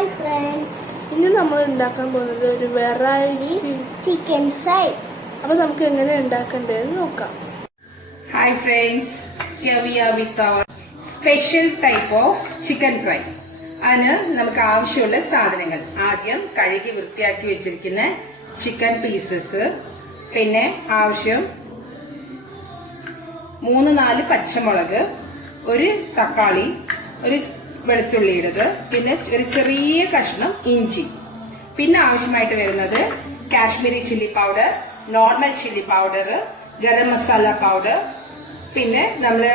Hi friends, ഇന്ന് നമ്മൾ ഉണ്ടാക്കാൻ പോകുന്നത് ഒരു വെറൈറ്റി ചിക്കൻ ഫ്രൈ. അപ്പൊ നമുക്ക് എങ്ങനെ ഉണ്ടാക്കേണ്ടതെന്ന് നോക്കാം. Hi friends, here we are with our special type of chicken fry. അതിന് നമുക്ക് ആവശ്യമുള്ള സാധനങ്ങൾ ആദ്യം കഴുകി വൃത്തിയാക്കി വെച്ചിരിക്കുന്ന ചിക്കൻ പീസസ്, പിന്നെ ആവശ്യം 3-4 പച്ചമുളക്, ഒരു തക്കാളി, ഒരു വെളുത്തുള്ളിയുടേത്, പിന്നെ ഒരു ചെറിയ കഷ്ണം ഇഞ്ചി. പിന്നെ ആവശ്യമായിട്ട് വരുന്നത് Kashmiri chilli powder, normal chilli powder, garam masala powder, പിന്നെ നമ്മള്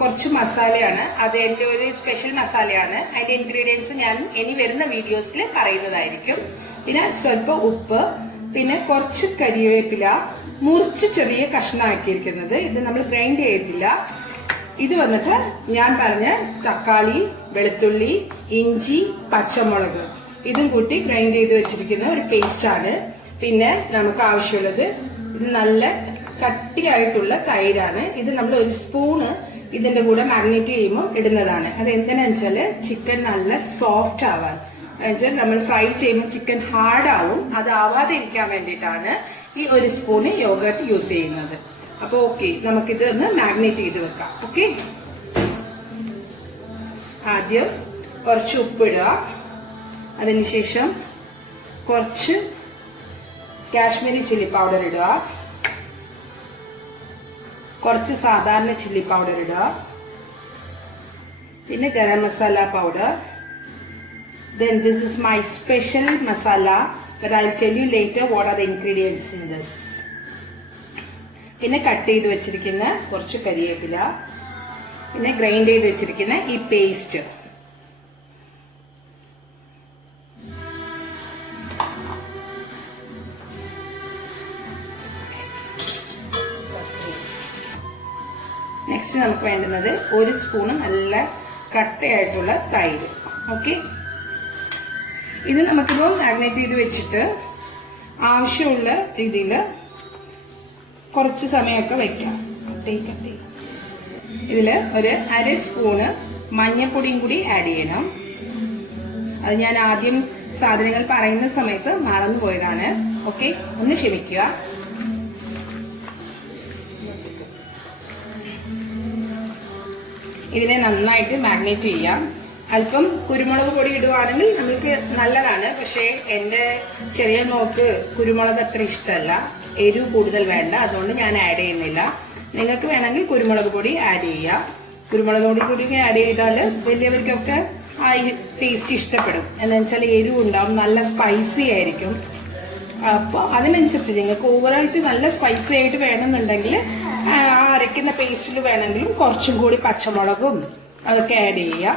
കുറച്ച് മസാലയാണ്. അത് എന്റെ ഒരു സ്പെഷ്യൽ മസാലയാണ്. അതിന്റെ ഇൻഗ്രീഡിയൻസ് ഞാൻ ഇനി വരുന്ന വീഡിയോസിൽ പറയുന്നതായിരിക്കും. പിന്നെ സ്വല്പം ഉപ്പ്, പിന്നെ കുറച്ച് കരിവേപ്പില മുറിച്ച് ചെറിയ കഷ്ണമാക്കിയിരിക്കുന്നത്. ഇത് നമ്മൾ ഗ്രൈൻഡ് ചെയ്തില്ല. ഇത് വന്നിട്ട് ഞാൻ പറഞ്ഞ തക്കാളി, വെളുത്തുള്ളി, ഇഞ്ചി, പച്ചമുളക് ഇതും കൂട്ടി ഗ്രൈൻഡ് ചെയ്ത് വെച്ചിരിക്കുന്ന ഒരു പേസ്റ്റ് ആണ്. പിന്നെ നമുക്ക് ആവശ്യമുള്ളത് ഇത് നല്ല കട്ടിയായിട്ടുള്ള തൈരാണ്. ഇത് നമ്മൾ ഒരു സ്പൂണ് ഇതിന്റെ കൂടെ മാഗ്നേറ്റ് ചെയ്യുമ്പോൾ ഇടുന്നതാണ്. അത് എന്തിനാ വെച്ചാല് ചിക്കൻ നല്ല സോഫ്റ്റ് ആവാൻ, എന്നുവെച്ചാൽ നമ്മൾ ഫ്രൈ ചെയ്യുമ്പോൾ ചിക്കൻ ഹാർഡ് ആവും. അത് ആവാതെ ഇരിക്കാൻ വേണ്ടിയിട്ടാണ് ഈ ഒരു സ്പൂണ് യോഗർട്ട് യൂസ് ചെയ്യുന്നത്. അപ്പൊ ഓക്കെ, നമുക്കിത് ഒന്ന് മാഗ്നേറ്റ് ചെയ്ത് വെക്കാം. ഓക്കെ, ആദ്യം കുറച്ച് ഉപ്പിടുക. അതിനുശേഷം കുറച്ച് കാശ്മീരി ചില്ലി പൗഡർ ഇടുക, കുറച്ച് സാധാരണ ചില്ലി പൗഡർ ഇടുക, പിന്നെ garam masala powder. Then this is my special masala, but I'll tell you later what are the ingredients in this. പിന്നെ കട്ട് ചെയ്ത് വെച്ചിരിക്കുന്ന കുറച്ച് കരിവേപ്പില, പിന്നെ ഗ്രൈൻഡ് ചെയ്ത് വെച്ചിരിക്കുന്ന ഈ പേസ്റ്റ്. നെക്സ്റ്റ് നമുക്ക് വേണ്ടുന്നത് ഒരു സ്പൂണ് നല്ല കട്ടയായിട്ടുള്ള തൈര്. ഓക്കെ, ഇത് നമുക്കിപ്പോൾ മാഗ്നേറ്റ് ചെയ്ത് വെച്ചിട്ട് ആവശ്യമുള്ള രീതിയിൽ കുറച്ച് സമയമൊക്കെ വെക്കാം. ഇതില് ഒരു 1/2 സ്പൂണ് മഞ്ഞപ്പൊടിയും കൂടി ആഡ് ചെയ്യണം. അത് ഞാൻ ആദ്യം സാധനങ്ങൾ പറയുന്ന സമയത്ത് മറന്നു പോയതാണ്. ഓക്കെ, ഒന്ന് ക്ഷമിക്കുക. ഇതിനെ നന്നായിട്ട് മാഗ്നേറ്റ് ചെയ്യാം. അല്പം കുരുമുളക് പൊടി ഇടുവാണെങ്കിൽ നമുക്ക് നല്ലതാണ്. പക്ഷേ എന്റെ ചെറിയ മോക്ക് കുരുമുളക് അത്ര ഇഷ്ടമല്ല, എരിവ് കൂടുതൽ വേണ്ട, അതുകൊണ്ട് ഞാൻ ആഡ് ചെയ്യുന്നില്ല. നിങ്ങൾക്ക് വേണമെങ്കിൽ കുരുമുളക് പൊടി ആഡ് ചെയ്യാം. കുരുമുളക് പൊടി കൂടി ആഡ് ചെയ്താൽ വലിയവർക്കൊക്കെ ആ ടേസ്റ്റ് ഇഷ്ടപ്പെടും. എന്ന് വെച്ചാൽ എരിവ് ഉണ്ടാവും, നല്ല സ്പൈസി ആയിരിക്കും. അപ്പൊ അതിനനുസരിച്ച് നിങ്ങൾക്ക് ഓവറായിട്ട് നല്ല സ്പൈസി ആയിട്ട് വേണമെന്നുണ്ടെങ്കിൽ അരയ്ക്കുന്ന പേസ്റ്റിൽ വേണമെങ്കിലും കുറച്ചും കൂടി പച്ചമുളകും അതൊക്കെ ആഡ് ചെയ്യാം.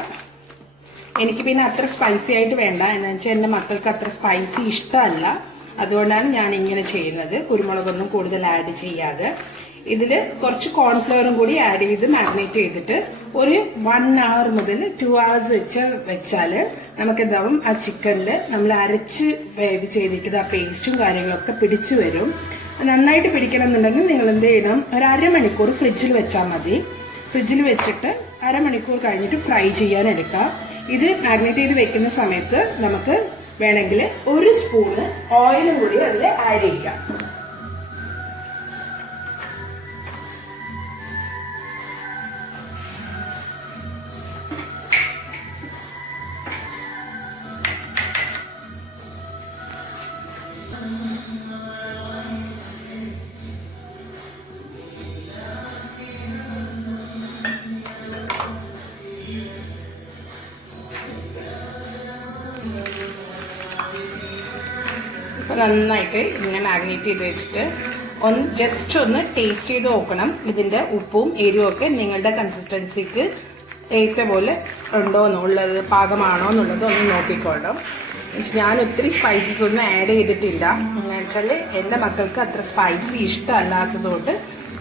എനിക്ക് പിന്നെ അത്ര സ്പൈസി ആയിട്ട് വേണ്ട, എന്ന് വെച്ചാൽ എന്റെ മക്കൾക്ക് അത്ര സ്പൈസി ഇഷ്ടമല്ല. അതുകൊണ്ടാണ് ഞാൻ ഇങ്ങനെ ചെയ്യുന്നത്, കുരുമുളകൊന്നും കൂടുതൽ ആഡ് ചെയ്യാതെ. ഇതില് കുറച്ച് കോൺഫ്ലവറും കൂടി ആഡ് ചെയ്ത് മാഗ്നേറ്റ് ചെയ്തിട്ട് ഒരു 1 hour മുതൽ 2 hours വെച്ചാല് നമുക്ക് എന്താവും, ആ ചിക്കനില് നമ്മൾ അരച്ച് ഇത് ചെയ്തിരിക്കുന്ന ആ പേസ്റ്റും കാര്യങ്ങളൊക്കെ പിടിച്ചു വരും. നന്നായിട്ട് പിടിക്കണം എന്നുണ്ടെങ്കിൽ നിങ്ങൾ എന്ത് ചെയ്യണം, ഒരു 1/2 മണിക്കൂർ ഫ്രിഡ്ജിൽ വെച്ചാൽ മതി. ഫ്രിഡ്ജിൽ വെച്ചിട്ട് 1/2 മണിക്കൂർ കഴിഞ്ഞിട്ട് ഫ്രൈ ചെയ്യാൻ എടുക്കാം. ഇത് മാഗ്നേറ്റ് ചെയ്ത് വെക്കുന്ന സമയത്ത് നമുക്ക് വേണമെങ്കിൽ 1 സ്പൂണ് ഓയിലും കൂടി അതിൽ ആഡ് ചെയ്യാം. നന്നായിട്ട് ഇതിനെ മാഗ്നേറ്റ് ചെയ്ത് വെച്ചിട്ട് ജസ്റ്റ് ഒന്ന് ടേസ്റ്റ് ചെയ്ത് നോക്കണം. ഇതിന്റെ ഉപ്പും എരിവും ഒക്കെ നിങ്ങളുടെ കൺസിസ്റ്റൻസിക്ക് ഏറ്റ പോലെ ഉണ്ടോ എന്നുള്ളത്, പാകമാണോ എന്നുള്ളത് ഒന്ന് നോക്കിക്കൊള്ളണം. ഞാൻ ഒത്തിരി സ്പൈസസ് ഒന്നും ആഡ് ചെയ്തിട്ടില്ല. എന്ന് വെച്ചാൽ എന്റെ മക്കൾക്ക് അത്ര സ്പൈസി ഇഷ്ടമല്ലാത്തതുകൊണ്ട്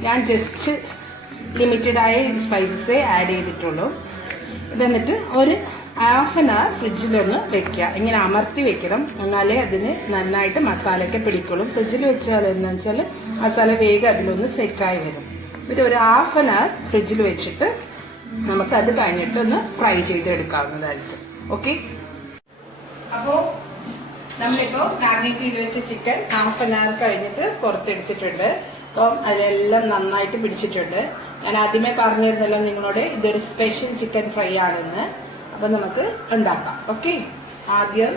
ഞാൻ ജസ്റ്റ് ലിമിറ്റഡ് ആയ സ്പൈസസേ ആഡ് ചെയ്തിട്ടുള്ളൂ. ഇതെന്നിട്ട് ഒരു 1/2 hour ഫ്രിഡ്ജിലൊന്ന് വെക്കുക. ഇങ്ങനെ അമർത്തി വെക്കണം, എന്നാലേ അതിന് നന്നായിട്ട് മസാലയൊക്കെ പിടിക്കുള്ളൂ. ഫ്രിഡ്ജിൽ വെച്ചാൽ എന്ന് വെച്ചാൽ മസാല വേഗം അതിലൊന്ന് സെറ്റായി വരും. എന്നിട്ട് ഒരു 1/2 hour ഫ്രിഡ്ജിൽ വെച്ചിട്ട് നമുക്ക് അത് കഴിഞ്ഞിട്ട് ഒന്ന് ഫ്രൈ ചെയ്തെടുക്കാവുന്നതായിരിക്കും. ഓക്കെ, അപ്പോൾ നമ്മളിപ്പോ മാഗ്നേറ്റ് ചെയ്ത് വെച്ച ചിക്കൻ ഹാഫ് ആൻ അവർ കഴിഞ്ഞിട്ട് പുറത്തെടുത്തിട്ടുണ്ട്. അപ്പം അതിലെല്ലാം നന്നായിട്ട് പിടിച്ചിട്ടുണ്ട്. ഞാൻ ആദ്യമേ പറഞ്ഞിരുന്നല്ലോ നിങ്ങളോട് ഇതൊരു സ്പെഷ്യൽ ചിക്കൻ ഫ്രൈ ആണെന്ന്. അപ്പൊ നമുക്ക് ഉണ്ടാക്കാം. ഓക്കെ, ആദ്യം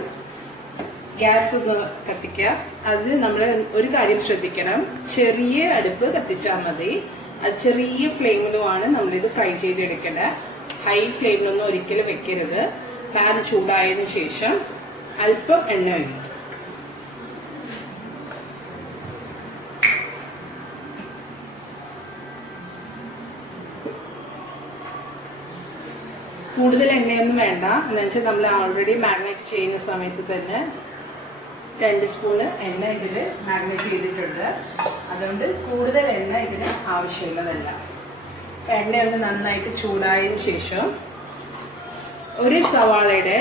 ഗ്യാസ് ഒന്ന് കത്തിക്കുക. അത് നമ്മൾ ഒരു കാര്യം ശ്രദ്ധിക്കണം, ചെറിയ അടുപ്പ് കത്തിച്ചാൽ മതി. അത് ചെറിയ ഫ്ലെയിമിലുമാണ് നമ്മളിത് ഫ്രൈ ചെയ്തെടുക്കേണ്ടത്. ഹൈ ഫ്ലെയിമിലൊന്നും ഒരിക്കലും വെക്കരുത്. പാൻ ചൂടായതിനു ശേഷം അല്പം എണ്ണ ഒഴിക്കും. കൂടുതൽ എണ്ണയൊന്നും വേണ്ട. എന്ന് വെച്ചാൽ നമ്മൾ ഓൾറെഡി മാഗ്നേറ്റ് ചെയ്യുന്ന സമയത്ത് തന്നെ 2 സ്പൂണ് എണ്ണ ഇതിൽ മാഗ്നേറ്റ് ചെയ്തിട്ടുണ്ട്. അതുകൊണ്ട് കൂടുതൽ എണ്ണ ഇതിന് ആവശ്യമുള്ളതല്ല. എണ്ണ ഒന്ന് നന്നായിട്ട് ചൂടായതിനു ശേഷം ഒരു സവാളയുടെ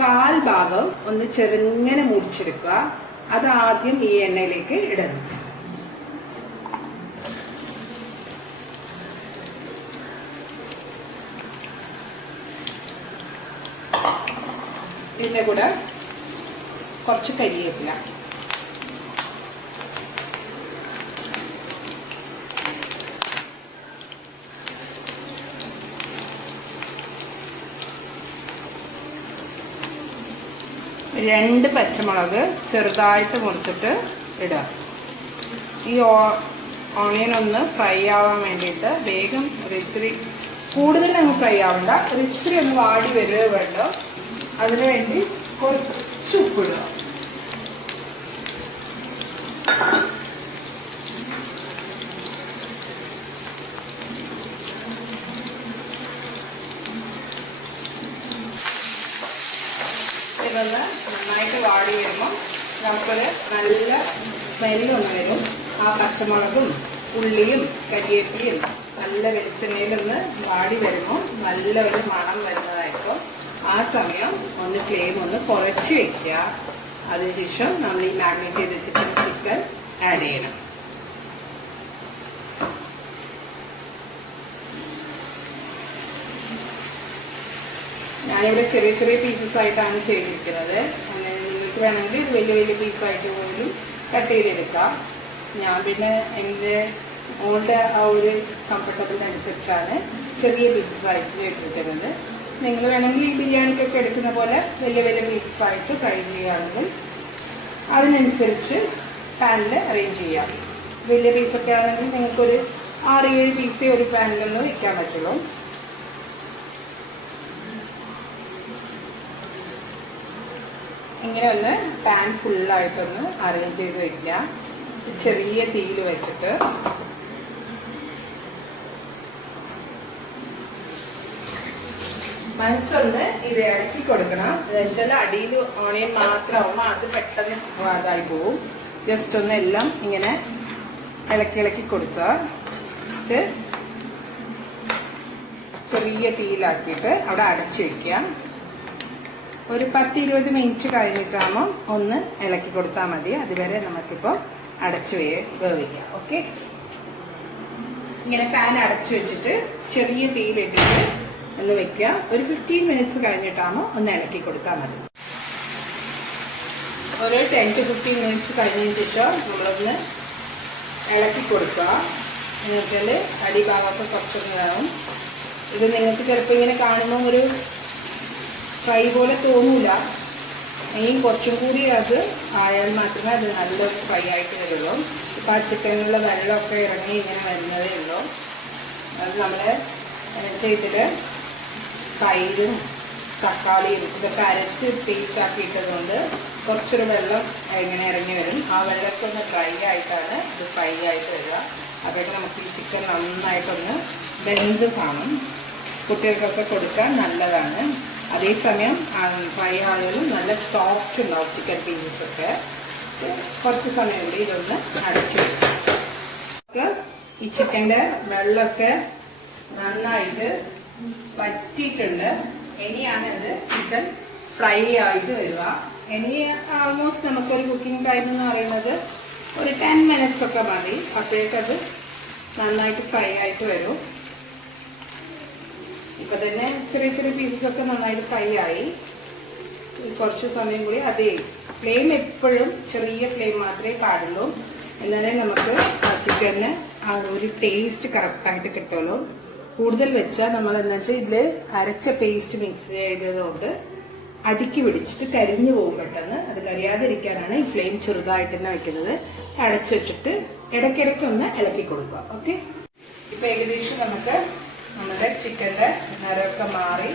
1/4 ഭാഗം ഒന്ന് ചെറുങ്ങനെ മുറിച്ചെടുക്കുക. അത് ആദ്യം ഈ എണ്ണയിലേക്ക് ഇടണം. ഇതിന്റെ കൂടെ കുറച്ച് കരിവേപ്പില, രണ്ട് പച്ചമുളക് ചെറുതായിട്ട് മുറിച്ചിട്ട് ഇടുക. ഈ ഓണിയൻ ഒന്ന് ഫ്രൈ ആവാൻ വേണ്ടിയിട്ട് വേഗം ഇത്തിരി കൂടുതൽ അങ്ങ് ഫ്രൈ ആവണ്ട, ഇത്തിരി ഒന്ന് വാടി വരിക വേണ്ട. അതിനുവേണ്ടി കുറച്ച് ഉപ്പിടുക. ഇതൊന്ന് നന്നായിട്ട് വാടി വരുമ്പോൾ നമുക്കൊരു നല്ല സ്മെല്ലൊന്ന് വരും. ആ പച്ചമുളകും ഉള്ളിയും കരിവേപ്പിലയും നല്ല വെളിച്ചെണ്ണയിലൊന്ന് വാടി വരുമ്പോൾ നല്ലൊരു മണം വരുന്നതായിരിക്കും. ആ സമയം ഒന്ന് ഫ്ലെയിം ഒന്ന് കുറച്ച് വെക്കുക. അതിനുശേഷം നമ്മൾ ഈ മാഗ്നേറ്റ് ചെയ്ത് വെച്ചിട്ടുള്ള ചിക്കൻ ആഡ് ചെയ്യണം. ഞാനിവിടെ ചെറിയ ചെറിയ പീസസ് ആയിട്ടാണ് ചെയ്തിരിക്കുന്നത്. നിങ്ങൾക്ക് വേണമെങ്കിൽ ഇത് വലിയ വലിയ പീസായിട്ട് പോലും കട്ട് ചെയ്തെടുക്കാം. ഞാൻ പിന്നെ എൻ്റെ ഓളുടെ ആ ഒരു കംഫർട്ടബിളിനനുസരിച്ചാണ് ചെറിയ പീസസ് ആയിട്ട് ചെയ്തിരിക്കുന്നത്. നിങ്ങൾ വേണമെങ്കിൽ ഈ ബിരിയാണിക്കൊക്കെ എടുക്കുന്ന പോലെ വലിയ വലിയ പീസസ് ആയിട്ട് ഫ്രൈ ചെയ്യുകയാണെങ്കിൽ അതിനനുസരിച്ച് പാനിൽ അറേഞ്ച് ചെയ്യാം. വലിയ പീസൊക്കെ ആണെങ്കിൽ നിങ്ങൾക്കൊരു 6-7 പീസേ ഒരു പാനിലൊന്ന് വയ്ക്കാൻ പറ്റുള്ളൂ. ഇങ്ങനെ ഒന്ന് പാൻ ഫുള്ളായിട്ടൊന്ന് അറേഞ്ച് ചെയ്ത് വെക്കുക. ചെറിയ തീയിൽ വെച്ചിട്ട് മനസ്സൊന്ന് ഇത് ഇളക്കി കൊടുക്കണം. എന്ന് വെച്ചാൽ അടിയിൽ ഓണിയൻ മാത്രമാകുമ്പോൾ അത് പെട്ടെന്ന് ഇതായി പോവും. ജസ്റ്റ് ഒന്ന് എല്ലാം ഇങ്ങനെ ഇളക്കി കൊടുക്കുക. ചെറിയ തീയിലാക്കിയിട്ട് അവിടെ അടച്ചു വെക്കുക. ഒരു 10-20 മിനിറ്റ് കഴിഞ്ഞിട്ടാകുമ്പോൾ ഒന്ന് ഇളക്കി കൊടുത്താൽ മതി. അതുവരെ നമുക്കിപ്പോൾ അടച്ചു വേവിക്കാം. ഓക്കെ, ഇങ്ങനെ പാൻ അടച്ചു വെച്ചിട്ട് ചെറിയ തീയിലിട്ടിട്ട് ഒന്ന് വെക്കുക. ഒരു 15 മിനിറ്റ്സ് കഴിഞ്ഞിട്ടാകുമ്പോൾ ഒന്ന് ഇളക്കി കൊടുത്താൽ മതി. ഒരു 10-15 മിനിറ്റ്സ് കഴിഞ്ഞതിന് ശേഷം നമ്മളൊന്ന് ഇളക്കി കൊടുക്കുക. എന്നുവെച്ചാൽ അടിഭാഗമൊക്കെ കുറച്ചൊന്ന് വേണം. ഇത് നിങ്ങൾക്ക് ചിലപ്പോൾ ഇങ്ങനെ കാണുമ്പോൾ ഒരു ഫ്രൈ പോലെ തോന്നൂല. ഇനി കുറച്ചും കൂടി അത് ആയാൽ മാത്രമേ അത് നല്ലൊരു ഫ്രൈ ആയിട്ട് വരുള്ളൂ. ഇപ്പം ആ ചിക്കനിലുള്ള വെള്ളമൊക്കെ ഇറങ്ങി ഇങ്ങനെ വരുന്നതേ ഉള്ളൂ. അത് നമ്മൾ ചെയ്തിട്ട് തൈരും തക്കാളിയും ഇതൊക്കെ അരച്ച് പേസ്റ്റ് ആക്കിയിട്ടതുകൊണ്ട് കുറച്ചൊരു വെള്ളം ഇങ്ങനെ ഇറങ്ങി വരും. ആ വെള്ളമൊക്കെ ഒന്ന് ഡ്രൈ ആയിട്ടാണ് ഇത് ഫ്രൈ ആയിട്ട് വരിക. അതൊക്കെ നമുക്ക് ഈ ചിക്കൻ നന്നായിട്ടൊന്ന് വെന്ത് കാണും. കുട്ടികൾക്കൊക്കെ കൊടുക്കാൻ നല്ലതാണ്. അതേസമയം ഫ്രൈ ആയാലും നല്ല സോഫ്റ്റ് ഉണ്ടാവും ചിക്കൻ പീസസൊക്കെ. കുറച്ച് സമയം കൊണ്ട് ഇതൊന്ന് അടച്ചു വെക്കും. ഈ ചിക്കൻ്റെ വെള്ളമൊക്കെ നന്നായിട്ട് വറ്റിയിട്ടുണ്ട്. ഇനിയാണ് ഇത് ചിക്കൻ ഫ്രൈ ആയിട്ട് വരിക. ഇനി ആൾമോസ്റ്റ് നമുക്കൊരു കുക്കിംഗ് ടൈം എന്ന് പറയുന്നത് ഒരു 10 മിനിറ്റ്സ് ഒക്കെ മതി. അപ്പോഴേക്കത് നന്നായിട്ട് ഫ്രൈ ആയിട്ട് വരും. ഇപ്പൊ തന്നെ ചെറിയ ചെറിയ പീസസ് ഒക്കെ നന്നായിട്ട് ഫ്രൈ ആയി. കുറച്ച് സമയം കൂടി അതേ ഫ്ലെയിം എപ്പോഴും ചെറിയ ഫ്ലെയിം മാത്രമേ പാടുള്ളൂ. എന്നാലേ നമുക്ക് ചിക്കന് ആ ഒരു ടേസ്റ്റ് കറക്റ്റായിട്ട് കിട്ടുള്ളൂ. കൂടുതൽ വെച്ചാൽ നമ്മൾ എന്താ വെച്ചാൽ ഇതിൽ അരച്ച പേസ്റ്റ് മിക്സ് ചെയ്തതുകൊണ്ട് അടുക്കി പിടിച്ചിട്ട് കരിഞ്ഞു പോകും പെട്ടെന്ന്. അത് കരിയാതിരിക്കാനാണ് ഈ ഫ്ലെയിം ചെറുതായിട്ട് തന്നെ വെക്കുന്നത്. അടച്ചു വെച്ചിട്ട് ഇടയ്ക്കിടയ്ക്ക് ഒന്ന് ഇളക്കി കൊടുക്കുക. ഓക്കെ, ഇപ്പൊ ഏകദേശം നമുക്ക് നമ്മുടെ ചിക്കന്റെ നിറമൊക്കെ മാറി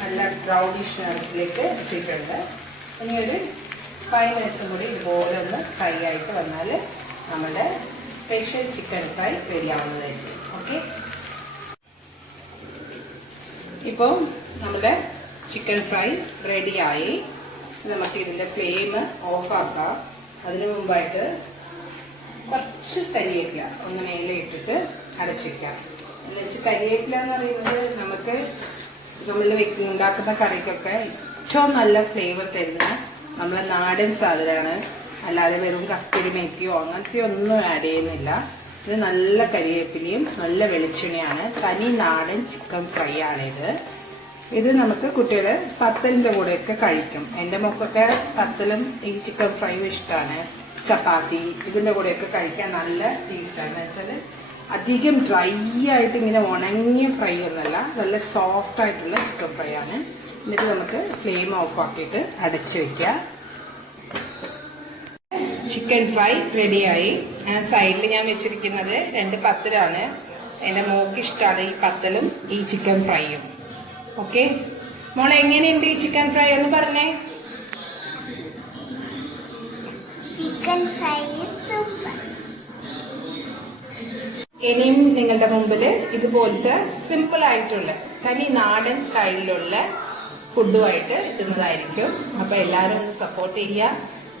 നല്ല ബ്രൗണിഷ് നിറത്തിലേക്ക് എത്തിയിട്ടുണ്ട്. ഇനി ഒരു 5 മിനിറ്റ്സും കൂടി ഇതുപോലെ ഒന്ന് ഫ്രൈ ആയിട്ട് വന്നാൽ നമ്മുടെ സ്പെഷ്യൽ ചിക്കൻ ഫ്രൈ റെഡി ആവുന്നതായിരിക്കും. ഓക്കെ, ഇപ്പോൾ നമ്മുടെ ചിക്കൻ ഫ്രൈ റെഡിയായി. നമുക്ക് ഇതിന്റെ ഫ്ലെയിം ഓഫ് ആക്കാം. അതിനു മുമ്പായിട്ട് കുറച്ച് കരിവേപ്പില ഒന്ന് മേലെ ഇട്ടിട്ട് അടച്ചിരിക്കാം. എന്നുവെച്ചാൽ കരിവേപ്പില എന്ന് പറയുന്നത് നമുക്ക് നമ്മൾ ഉണ്ടാക്കുന്ന കറിക്കൊക്കെ ഏറ്റവും നല്ല ഫ്ലേവർ തരുന്ന നമ്മളെ നാടൻ സാധനമാണ്. അല്ലാതെ വെറും കസ്തൂരി മേത്തിയോ അങ്ങനത്തെ ഒന്നും ആഡ് ചെയ്യുന്നില്ല. ഇത് നല്ല കരിവേപ്പിലയും നല്ല വെളിച്ചെണ്ണയാണ്. തനി നാടൻ ചിക്കൻ ഫ്രൈ ആണിത്. ഇത് നമുക്ക് കുട്ടികൾ പത്തലിന്റെ കൂടെയൊക്കെ കഴിക്കും. എൻ്റെ മക്കൾക്ക് പത്തലും ഈ ചിക്കൻ ഫ്രൈയും ഇഷ്ടമാണ്. ചപ്പാത്തി ഇതിന്റെ കൂടെയൊക്കെ കഴിക്കാൻ നല്ല ടേസ്റ്റാണ്. എന്ന് വെച്ചാൽ അധികം ഡ്രൈ ആയിട്ട് ഇങ്ങനെ ഉണങ്ങിയ ഫ്രൈ ഒന്നല്ല, നല്ല സോഫ്റ്റ് ആയിട്ടുള്ള ചിക്കൻ ഫ്രൈ ആണ്. എന്നിട്ട് നമുക്ക് ഫ്ലെയിം ഓഫ് ആക്കിയിട്ട് അടച്ചു വെക്കുക. ചിക്കൻ ഫ്രൈ റെഡിയായി. സൈഡിൽ ഞാൻ വെച്ചിരിക്കുന്നത് 2 പത്തലാണ്. എൻ്റെ മോക്ക് ഇഷ്ടമാണ് ഈ പത്തലും ഈ ചിക്കൻ ഫ്രൈയും. ഓക്കെ മോളെ, എങ്ങനെയുണ്ട് ഈ ചിക്കൻ ഫ്രൈ എന്ന് പറഞ്ഞേ? Chicken fry super. ഇനിയും നിങ്ങളുടെ മുമ്പിൽ ഇതുപോലത്തെ സിമ്പിൾ ആയിട്ടുള്ള തനി നാടൻ സ്റ്റൈലിലുള്ള ഫുഡുമായിട്ട് എത്തുന്നതായിരിക്കും. അപ്പൊ എല്ലാവരും ഒന്ന് സപ്പോർട്ട് ചെയ്യുക.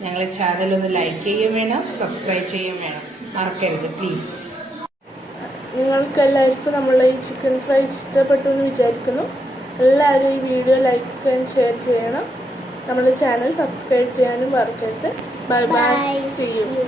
ഞങ്ങളെ ചാനൽ ഒന്ന് ലൈക്ക് ചെയ്യുകയും വേണം, സബ്സ്ക്രൈബ് ചെയ്യുകയും വേണം. മറക്കരുത് പ്ലീസ്. നിങ്ങൾക്ക് എല്ലാവർക്കും നമ്മളെ ഈ ചിക്കൻ ഫ്രൈ ഇഷ്ടപ്പെട്ടു എന്ന് വിചാരിക്കുന്നു. എല്ലാവരും ഈ വീഡിയോ ലൈക്ക് ചെയ്യാൻ ഷെയർ ചെയ്യണം. നമ്മുടെ ചാനൽ സബ്സ്ക്രൈബ് ചെയ്യാനും മറക്കരുത്. Bye bye, see U.